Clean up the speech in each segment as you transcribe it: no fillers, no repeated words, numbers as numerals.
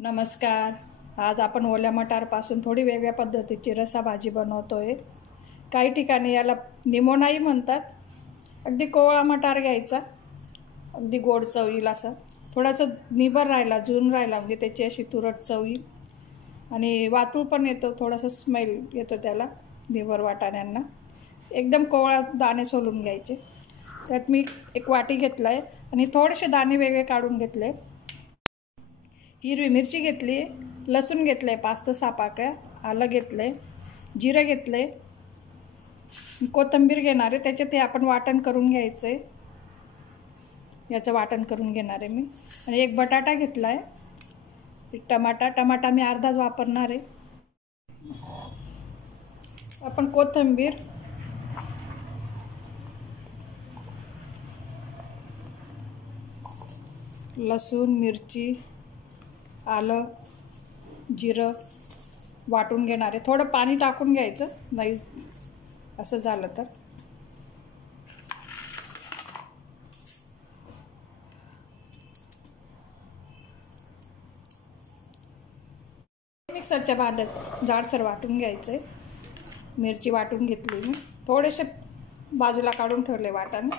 नमस्कार. आज आपण ओल्या मटारपासून थोडी वेगळ्या पद्धतीची रसा भाजी बनवतोय. काही ठिकाणी याला निमोनाई म्हणतात. अगदी कोवळा मटार घ्यायचा, अगदी गोड चव येईल असा. थोडासा निबर राहिला, जून राहिला म्हणजे त्याची अशी तुरट चव येईल आणि वातूळ पण येतो, थोडासा स्मेल येतो त्याला निबर वाटाण्यांना. एकदम कोवळा दाणे सोलून घ्यायचे. त्यात मी एक वाटी घेतला आहे आणि थोडेसे दाणे वेगळे काढून घेतले. हिरवी मिरची घेतली, लसूण घेतलं आहे 5 ते 6 पाकळ्या, आलं घेतलं आहे, जिरं घेतलं आहे, कोथिंबीर घेणार आहे. त्याच्यात हे आपण वाटण करून घ्यायचं आहे. याचं वाटण करून घेणार आहे मी. आणि एक बटाटा घेतला आहे, एक टमाटा मी अर्धाच वापरणार आहे. आपण कोथिंबीर, लसूण, मिरची, आलं, जिरं वाटून घेणार आहे. थोडं पाणी टाकून घ्यायचं, नाही असं झालं तर. मिक्सरच्या भांड्यात जाडसर वाटून घ्यायचं आहे. मिरची वाटून घेतली मी, थोडेसे बाजूला काढून ठेवले वाटाणे.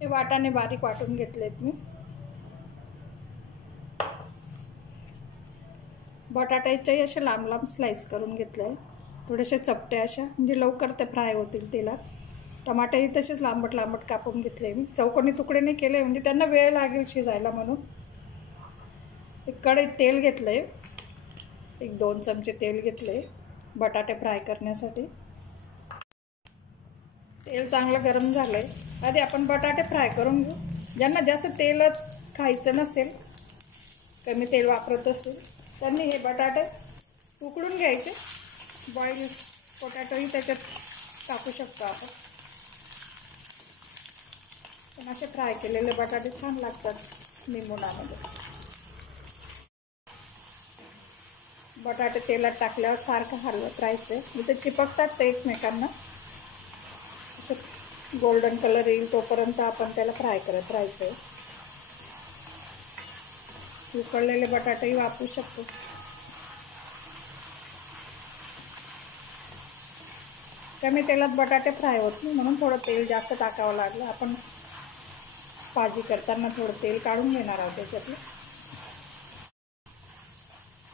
हे वाटाणे बारीक वाटून घेतलेत मी. बटाट्याचे असे लांब लांब स्लाइस करून घेतले आहे, थोडेसे चपटे अशा, म्हणजे लवकर ते फ्राय होतील तेलात. टमाटेही तसेच लांबट लांबट कापून घेतले मी. चौकोनी तुकडे नाही केले, म्हणजे त्यांना वेळ लागेल शिजायला म्हणून. एक कढईत तेल घेतलं आहे, एक 2 चमचे तेल घेतले बटाटे फ्राय करण्यासाठी. तेल चांगलं गरम झालं आहे. आधी आपण बटाटे फ्राय करून घेऊ. ज्यांना जास्त तेल खायचं नसेल, कमी तेल वापरत असेल, त्यांनी हे बटाटे उकडून घ्यायचे. बॉईल पोटॅटोही त्याच्यात टाकू शकतो आपण. पण असे फ्राय केलेले बटाटे छान लागतात निमोनामध्ये. बटाटे तेलात टाकल्यावर सारखं हलवत राहायचं, इथे चिपकतात ते एकमेकांना. असं गोल्डन कलर येईल तोपर्यंत आपण त्याला फ्राय करत राहायचं. उकडलेले बटाटेही वापरू शकतो. कमी तेलात बटाटे फ्राय होत नाही, म्हणून थोडं तेल जास्त टाकावं लागलं. आपण भाजी करताना थोडं तेल काढून घेणार आहोत त्याच्यातलं.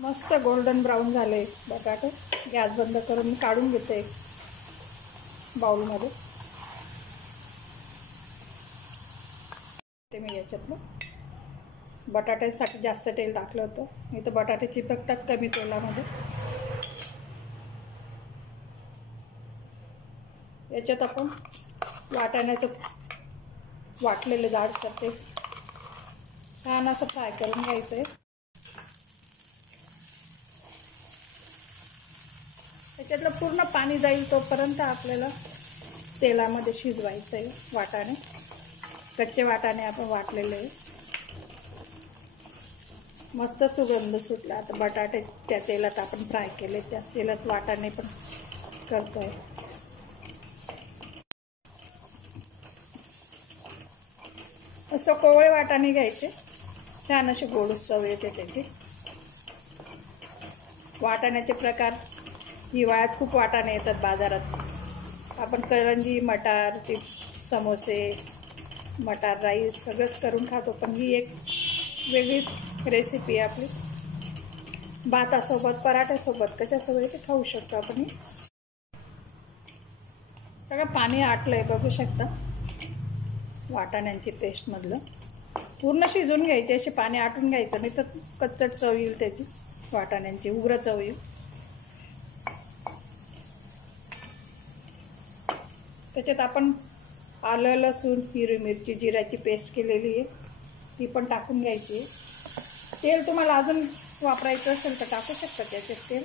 मस्त गोल्डन ब्राऊन झाले बटाटे. गॅस बंद करून मी काढून घेते एक बाउलमध्ये. ते मी याच्यातलं बटाट्यासाठी जास्त तेल टाकलं होतं, नाही तर बटाटे चिपकतात कमी तेलामध्ये. याच्यात आपण वाटाण्याचं वाटलेलं जाडसर ते छान असं फ्राय करून घ्यायचं आहे. त्याच्यातलं पूर्ण पाणी जाईल तोपर्यंत आपल्याला तेलामध्ये शिजवायचं आहे वाटाणे. कच्चे वाटाणे आपण वाटलेले आहे. मस्त सुगंध सुटला. आता बटाटे त्या तेलात आपण फ्राय केले, त्या तेलात वाटाणे पण करतोय. मस्त कोवळे वाटाणे घ्यायचे, छान अशी गोड चव येते त्याची. वाटाण्याचे प्रकार हिवाळ्यात खूप वाटाणे येतात बाजारात. आपण करंजी, मटार, समोसे, मटार राईस सगळंच करून खातो, पण ही एक वेगळी रेसिपी आहे आपली. भातासोबत, पराठ्यासोबत, कशासोबत ते खाऊ शकतो आपण. सगळं पाणी आटलंय बघू शकता. वाटाण्यांची पेस्टमधलं पूर्ण शिजून घ्यायचे, असे पाणी आटून घ्यायचं, नाही तर कच्चट चव येईल त्याची, वाटाण्यांची उग्र चव येईल. त्याच्यात आपण आलं, लसूण, हिरवी मिरची, जिऱ्याची पेस्ट केलेली आहे, ती पण टाकून घ्यायची. तेल तुम्हाला अजून वापरायचं असेल तर टाकू शकता त्याच्यात तेल.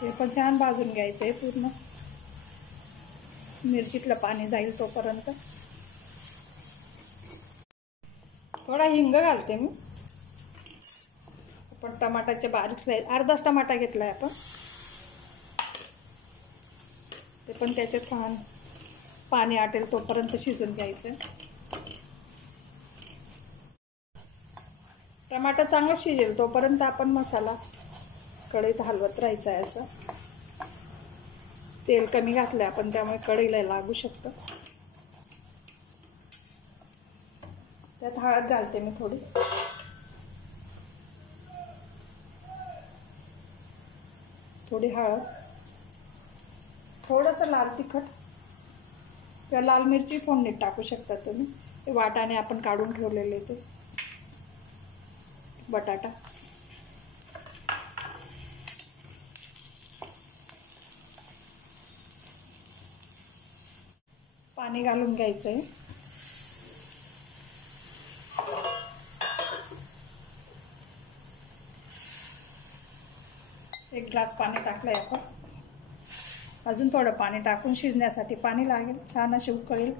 ते पण छान भाजून घ्यायचं आहे पूर्ण, मिरचीतलं पाणी जाईल तोपर्यंत. थोडा हिंग घालते मी. आपण टमाटाचे बारीक स्लाइस, अर्धाच टमाटा घेतलाय आपण, ते पण त्याच्यात छान पाणी आटेल तोपर्यंत शिजून घ्यायचं. टमाटर चांगलं शिजेल तोपर्यंत आपण मसाला कढईत हलवत राहायचा आहे. असं तेल कमी घातलं आपण त्यामुळे कढईला लागू शकतं. त्यात हळद घालते मी थोडी. थोडी हळद, थोडंसं लाल तिखट किंवा लाल मिरची फोडणीत टाकू शकता तुम्ही. ते वाटाणे आपण काढून ठेवलेले ते बटाटा. पाणी घालून घ्यायचं आहे. एक ग्लास पाणी टाकलंय आपण. अजून थोडं पाणी टाकून शिजण्यासाठी पाणी लागेल. छान असे उकळेल.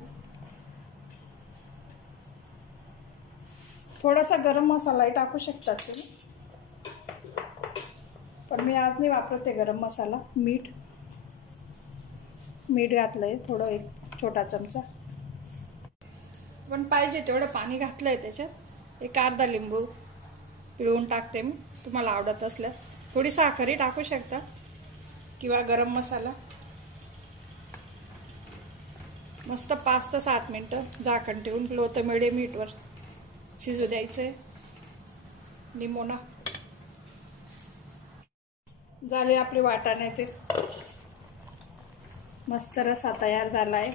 थोडासा गरम मसालाही टाकू शकतात तुम्ही, पण मी आज नाही वापरते गरम मसाला. मीठ घातलंय थोडं, एक छोटा चमचा. पण पाहिजे तेवढं पाणी घातलंय त्याच्यात. एक अर्धा लिंबू पिळून टाकते मी. तुम्हाला आवडत असल्यास थोडी साखरही टाकू शकता किंवा गरम मसाला. मस्त 5 ते 7 मिनटं झाकण ठेवून लो तर मिडियम हीटवर शिजू द्यायचे. निमोना झाले आपले वाटाण्याचे. मस्त रस्सा तयार झाला आहे.